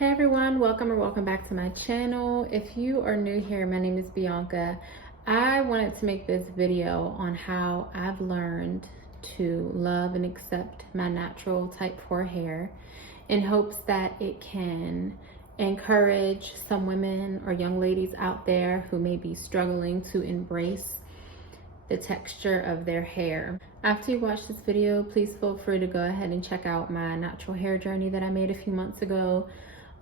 Hey everyone, welcome back to my channel. If you are new here, my name is Bianca. I wanted to make this video on how I've learned to love and accept my natural type 4 hair in hopes that it can encourage some women or young ladies out there who may be struggling to embrace the texture of their hair. After you watch this video, please feel free to go ahead and check out my natural hair journey that I made a few months ago,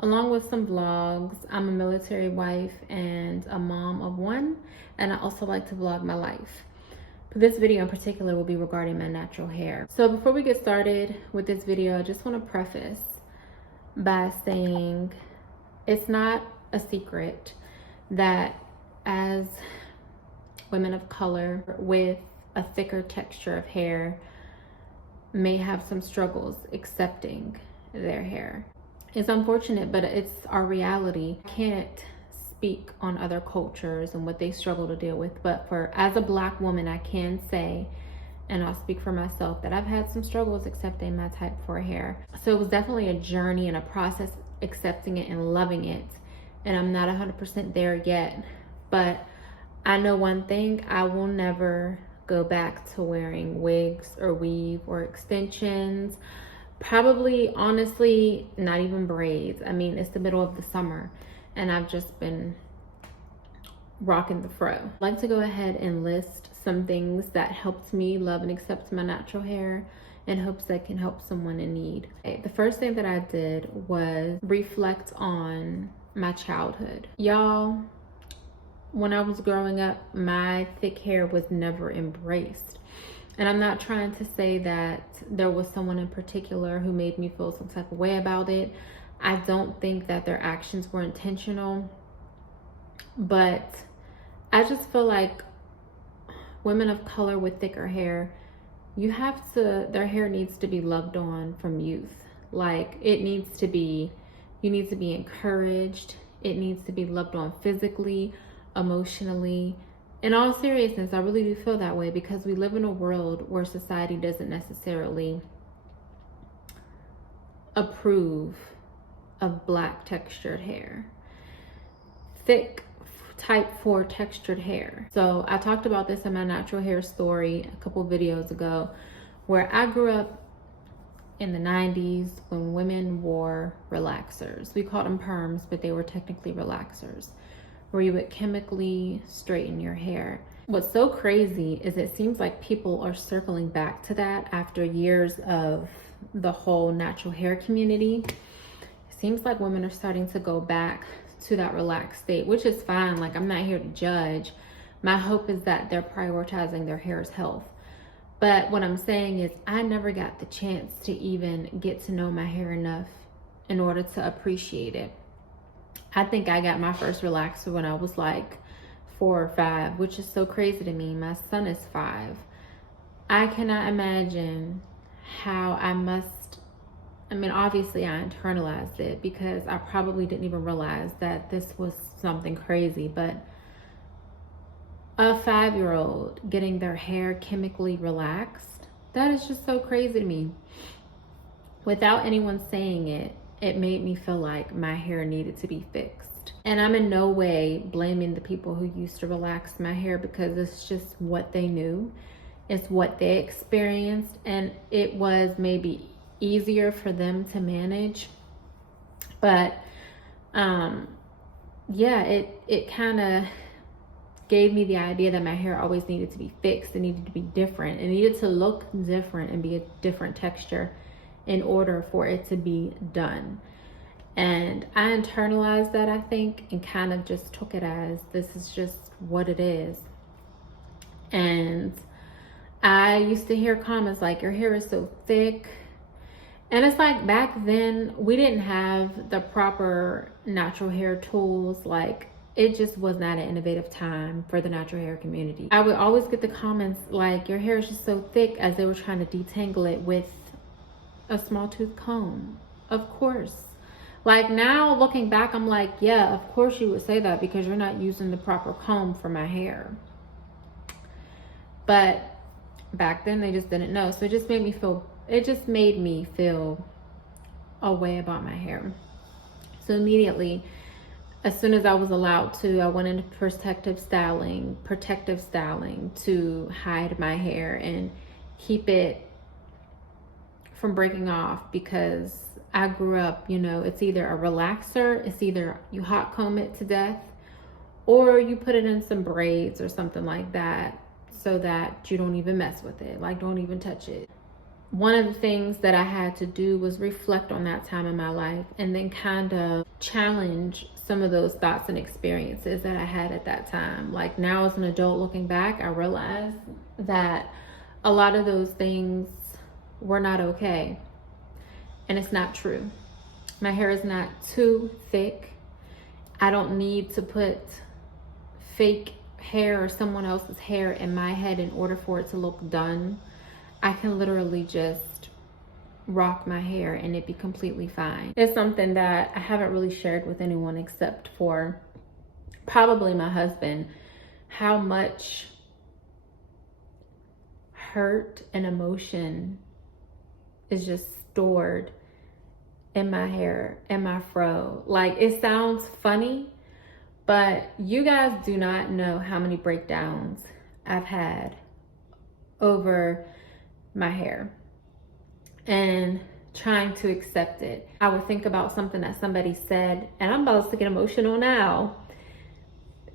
along with some vlogs. I'm a military wife and a mom of one, and I also like to vlog my life. But this video in particular will be regarding my natural hair. So before we get started with this video, I just want to preface by saying it's not a secret that as women of color with a thicker texture of hair may have some struggles accepting their hair. It's unfortunate, but it's our reality. I can't speak on other cultures and what they struggle to deal with, but as a Black woman, I can say, and I'll speak for myself, that I've had some struggles accepting my type 4 hair. So it was definitely a journey and a process accepting it and loving it. And I'm not 100% there yet, but I know one thing: I will never go back to wearing wigs or weave or extensions. Probably, honestly, not even braids. I mean, it's the middle of the summer and I've just been rocking the fro. I'd like to go ahead and list some things that helped me love and accept my natural hair in hopes that can help someone in need. Okay, the first thing that I did was reflect on my childhood. Y'all, when I was growing up, my thick hair was never embraced. And I'm not trying to say that there was someone in particular who made me feel some type of way about it. I don't think that their actions were intentional, but I just feel like women of color with thicker hair, their hair needs to be loved on from youth. Like, you need to be encouraged. It needs to be loved on physically, emotionally. In all seriousness, I really do feel that way because we live in a world where society doesn't necessarily approve of Black textured hair, thick type 4 textured hair. So I talked about this in my natural hair story a couple videos ago, where I grew up in the 90s when women wore relaxers. We called them perms, but they were technically relaxers, where you would chemically straighten your hair. What's so crazy is it seems like people are circling back to that after years of the whole natural hair community. It seems like women are starting to go back to that relaxed state, which is fine. Like, I'm not here to judge. My hope is that they're prioritizing their hair's health. But what I'm saying is I never got the chance to even get to know my hair enough in order to appreciate it. I think I got my first relaxer when I was like 4 or 5, which is so crazy to me. My son is 5. I cannot imagine how obviously I internalized it because I probably didn't even realize that this was something crazy, but a 5-year-old getting their hair chemically relaxed, that is just so crazy to me. Without anyone saying it, it made me feel like my hair needed to be fixed. And I'm in no way blaming the people who used to relax my hair because it's just what they knew. It's what they experienced, and it was maybe easier for them to manage. But yeah, it kind of gave me the idea that my hair always needed to be fixed. It needed to be different. It needed to look different and be a different texture in order for it to be done. And I internalized that, I think, and kind of just took it as this is just what it is. And I used to hear comments like, your hair is so thick. And it's like, back then we didn't have the proper natural hair tools. Like, it just was not an innovative time for the natural hair community. I would always get the comments like, your hair is just so thick, as they were trying to detangle it with a small tooth comb. Of course. Like, now looking back, I'm like, yeah, of course you would say that because you're not using the proper comb for my hair. But back then they just didn't know. So it just made me feel a way about my hair. So immediately, as soon as I was allowed to, I went into protective styling to hide my hair and keep it from breaking off, because I grew up, it's either a relaxer, it's either you hot comb it to death, or you put it in some braids or something like that so that you don't even mess with it, like don't even touch it. One of the things that I had to do was reflect on that time in my life and then kind of challenge some of those thoughts and experiences that I had at that time. Like now as an adult looking back, I realized that a lot of those things were not okay. And it's not true. My hair is not too thick. I don't need to put fake hair or someone else's hair in my head in order for it to look done. I can literally just rock my hair and it be completely fine. It's something that I haven't really shared with anyone except for probably my husband, how much hurt and emotion is just stored in my hair and my fro. Like, it sounds funny, but you guys do not know how many breakdowns I've had over my hair and trying to accept it. I would think about something that somebody said, and I'm about to get emotional now.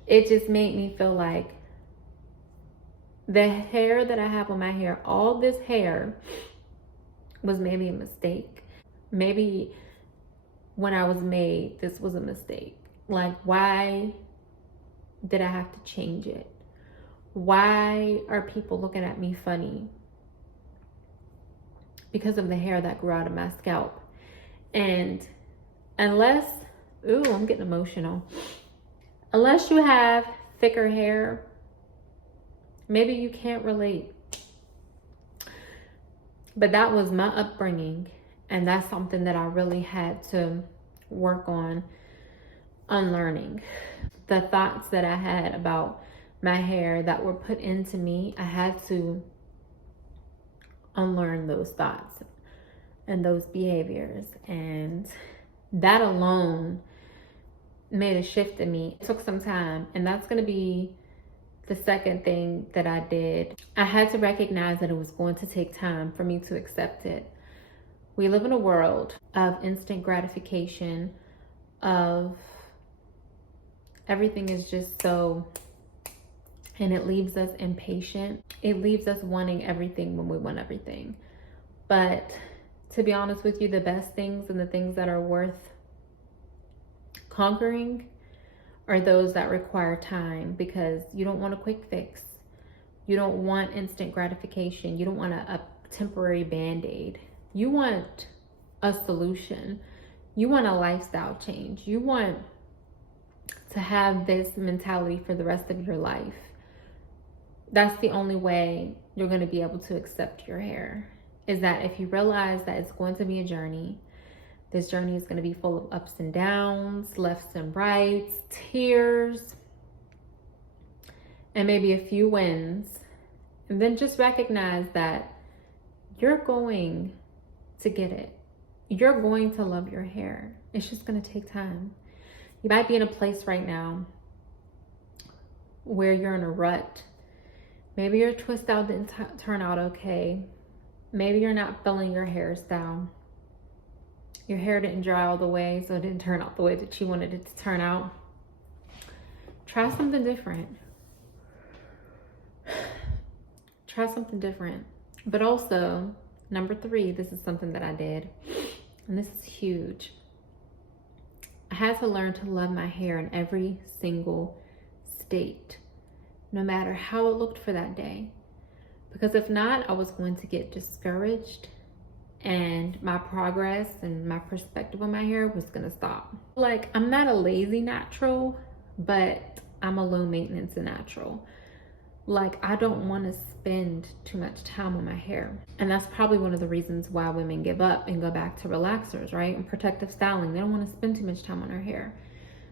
It just made me feel like the hair that I have on my hair, all this hair was maybe a mistake. Maybe when I was made, this was a mistake. Like, why did I have to change it? Why are people looking at me funny? Because of the hair that grew out of my scalp. And unless, ooh, I'm getting emotional. Unless you have thicker hair, maybe you can't relate. But that was my upbringing. And that's something that I really had to work on unlearning. The thoughts that I had about my hair that were put into me, I had to unlearn those thoughts and those behaviors. And that alone made a shift in me. It took some time, and that's going to be the second thing that I did. I had to recognize that it was going to take time for me to accept it. We live in a world of instant gratification, of everything is just so, and it leaves us impatient. It leaves us wanting everything when we want everything. But to be honest with you, the best things and the things that are worth conquering are those that require time, because you don't want a quick fix. You don't want instant gratification. You don't want a temporary band-aid. You want a solution. You want a lifestyle change. You want to have this mentality for the rest of your life. That's the only way you're going to be able to accept your hair, is that if you realize that it's going to be a journey. This journey is going to be full of ups and downs, lefts and rights, tears, and maybe a few wins. And then just recognize that you're going to get it. You're going to love your hair. It's just going to take time. You might be in a place right now where you're in a rut. Maybe your twist out didn't turn out okay. Maybe you're not feeling your hairstyle. Your hair didn't dry all the way, so it didn't turn out the way that you wanted it to turn out. Try something different. Try something different. But also, number 3, this is something that I did, and this is huge. I had to learn to love my hair in every single state, no matter how it looked for that day. Because if not, I was going to get discouraged, and my progress and my perspective on my hair was gonna stop. Like, I'm not a lazy natural, but I'm a low maintenance natural. Like, I don't want to spend too much time on my hair. And that's probably one of the reasons why women give up and go back to relaxers, right? And protective styling. They don't want to spend too much time on their hair.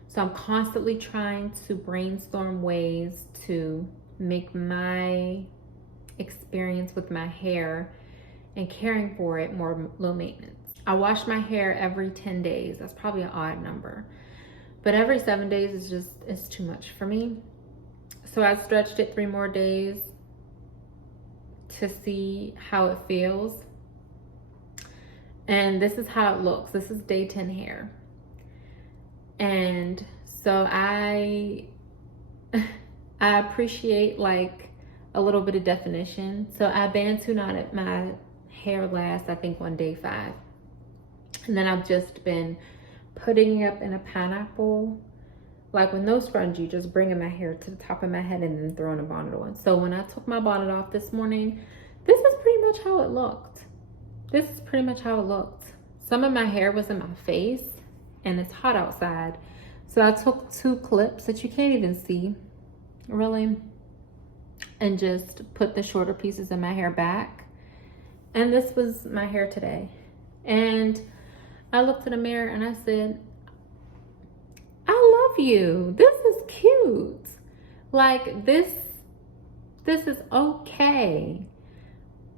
So I'm constantly trying to brainstorm ways to make my experience with my hair and caring for it more low maintenance. I wash my hair every 10 days. That's probably an odd number. But every 7 days is too much for me. So I stretched it 3 more days to see how it feels. And this is how it looks. This is day 10 hair. And so I appreciate like a little bit of definition. So I Bantu knotted my hair last, I think, on day 5. And then I've just been putting it up in a pineapple. Like with no scrunchie, just bringing my hair to the top of my head and then throwing a bonnet on. So when I took my bonnet off this morning, this is pretty much how it looked. This is pretty much how it looked. Some of my hair was in my face and it's hot outside. So I took 2 clips that you can't even see, really, and just put the shorter pieces of my hair back. And this was my hair today. And I looked in the mirror and I said, I love you. This is cute. Like this is okay.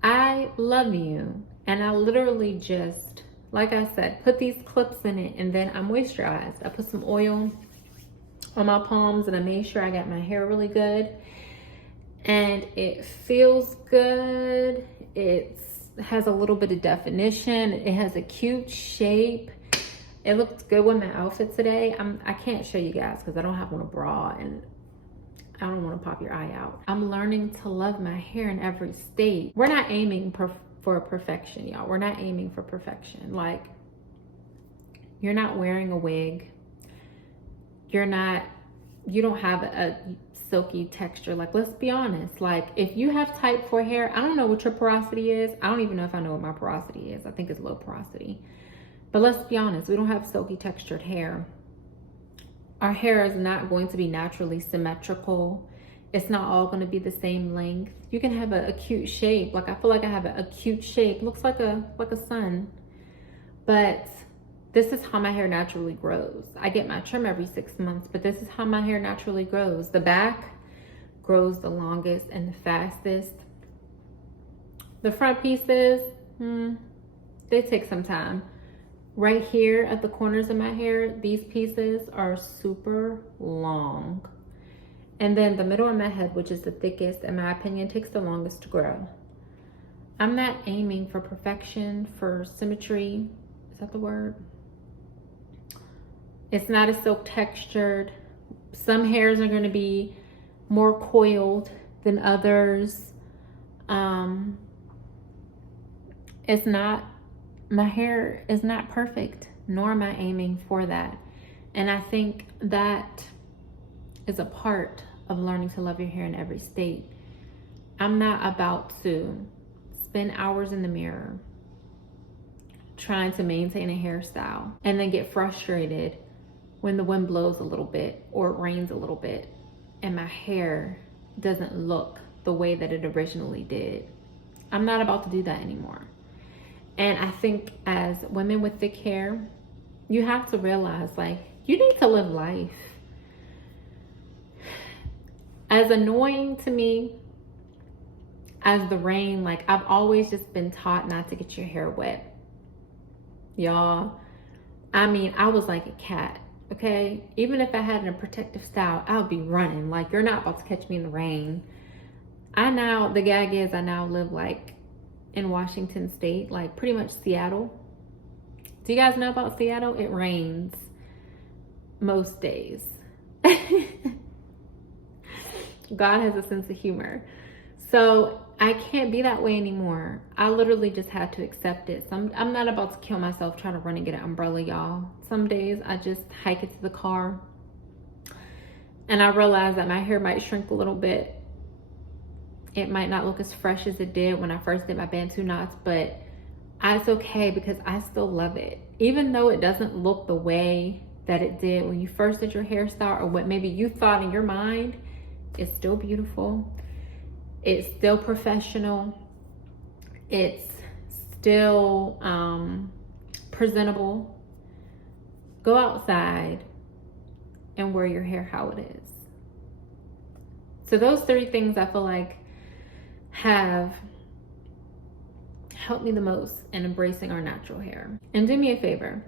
I love you. And I literally just, like I said, put these clips in it and then I moisturized. I put some oil on my palms and I made sure I got my hair really good. And it feels good. It has a little bit of definition. It has a cute shape. It looked good with my outfit today. I can't show you guys because I don't have on a bra and I don't want to pop your eye out. I'm learning to love my hair in every state. We're not aiming for perfection, y'all. We're not aiming for perfection. Like, you're not wearing a wig. You don't have a silky texture. Like, let's be honest. Like, if you have type 4 hair, I don't know what your porosity is. I don't even know if I know what my porosity is. I think it's low porosity. But let's be honest, we don't have silky textured hair. Our hair is not going to be naturally symmetrical. It's not all going to be the same length. You can have a cute shape. Like, I feel like I have a cute shape. Looks like a sun. But this is how my hair naturally grows. I get my trim every 6 months, but this is how my hair naturally grows. The back grows the longest and the fastest. The front pieces, they take some time. Right here at the corners of my hair, these pieces are super long. And then the middle of my head, which is the thickest, in my opinion, takes the longest to grow. I'm not aiming for perfection, for symmetry. Is that the word? It's not as silk textured. Some hairs are going to be more coiled than others. My hair is not perfect, nor am I aiming for that. And I think that is a part of learning to love your hair in every state. I'm not about to spend hours in the mirror trying to maintain a hairstyle and then get frustrated when the wind blows a little bit or it rains a little bit and my hair doesn't look the way that it originally did. I'm not about to do that anymore. And I think as women with thick hair, you have to realize, like, you need to live life. As annoying to me as the rain, like, I've always just been taught not to get your hair wet. Y'all, I mean, I was like a cat, okay? Even if I had a protective style, I would be running. Like, you're not about to catch me in the rain. The gag is I now live like in Washington State, like pretty much Seattle. Do you guys know about Seattle? It rains most days. God has a sense of humor. So I can't be that way anymore. I literally just had to accept it. I'm not about to kill myself trying to run and get an umbrella, y'all. Some days I just hike it to the car and I realize that my hair might shrink a little bit. It might not look as fresh as it did when I first did my Bantu knots, but it's okay because I still love it. Even though it doesn't look the way that it did when you first did your hairstyle or what maybe you thought in your mind, it's still beautiful. It's still professional. It's still presentable. Go outside and wear your hair how it is. So those 3 things I feel like have helped me the most in embracing our natural hair. And do me a favor,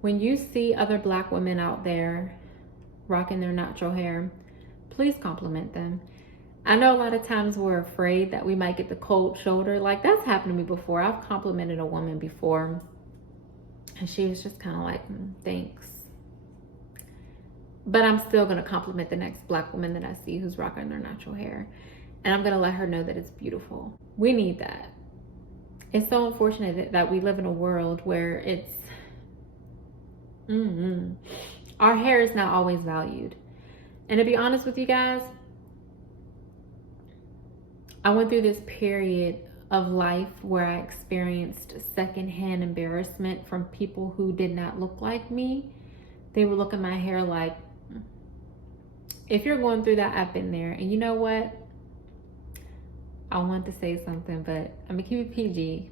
when you see other Black women out there rocking their natural hair, please compliment them. I know a lot of times we're afraid that we might get the cold shoulder. Like, that's happened to me before. I've complimented a woman before and she was just kind of like, thanks. But I'm still going to compliment the next Black woman that I see who's rocking their natural hair. And I'm going to let her know that it's beautiful. We need that. It's so unfortunate that we live in a world where it's, our hair is not always valued. And to be honest with you guys, I went through this period of life where I experienced secondhand embarrassment from people who did not look like me. They would look at my hair like, if you're going through that, I've been there. And you know what? I want to say something, but I'm gonna keep it PG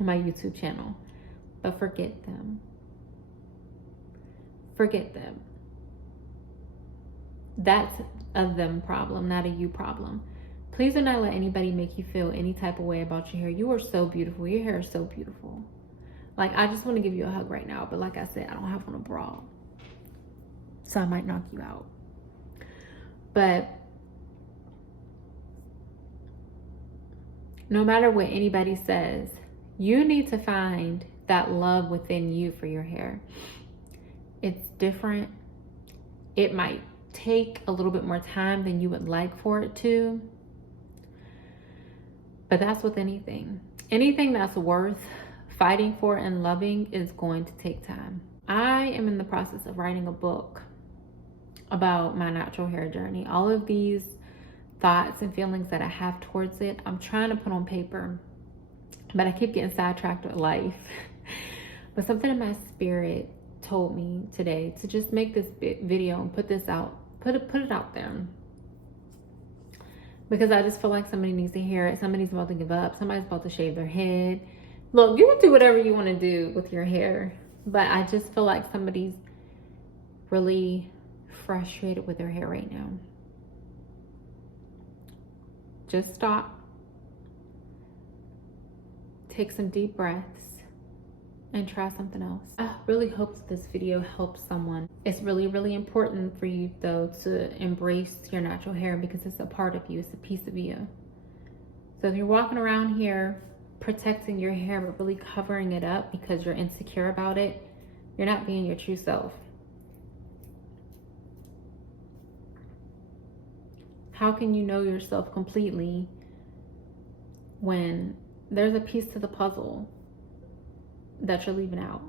on my YouTube channel. But forget them. Forget them. That's a them problem, not a you problem. Please do not let anybody make you feel any type of way about your hair. You are so beautiful. Your hair is so beautiful. Like, I just want to give you a hug right now. But like I said, I don't have on a bra, so I might knock you out. But no matter what anybody says, you need to find that love within you for your hair. It's different. It might take a little bit more time than you would like for it to. But that's with anything. Anything that's worth fighting for and loving is going to take time. I am in the process of writing a book about my natural hair journey. All of these thoughts and feelings that I have towards it, I'm trying to put on paper, but I keep getting sidetracked with life. But something in my spirit told me today to just make this video and put this out, put it out there. Because I just feel like somebody needs to hear it. Somebody's about to give up. Somebody's about to shave their head. Look, you can do whatever you want to do with your hair. But I just feel like somebody's really frustrated with their hair right now. Just stop. Take some deep breaths. And try something else. I really hope that this video helps someone. It's really, really important for you though to embrace your natural hair because it's a part of you. It's a piece of you. So if you're walking around here protecting your hair but really covering it up because you're insecure about it, you're not being your true self. How can you know yourself completely when there's a piece to the puzzle that you're leaving out?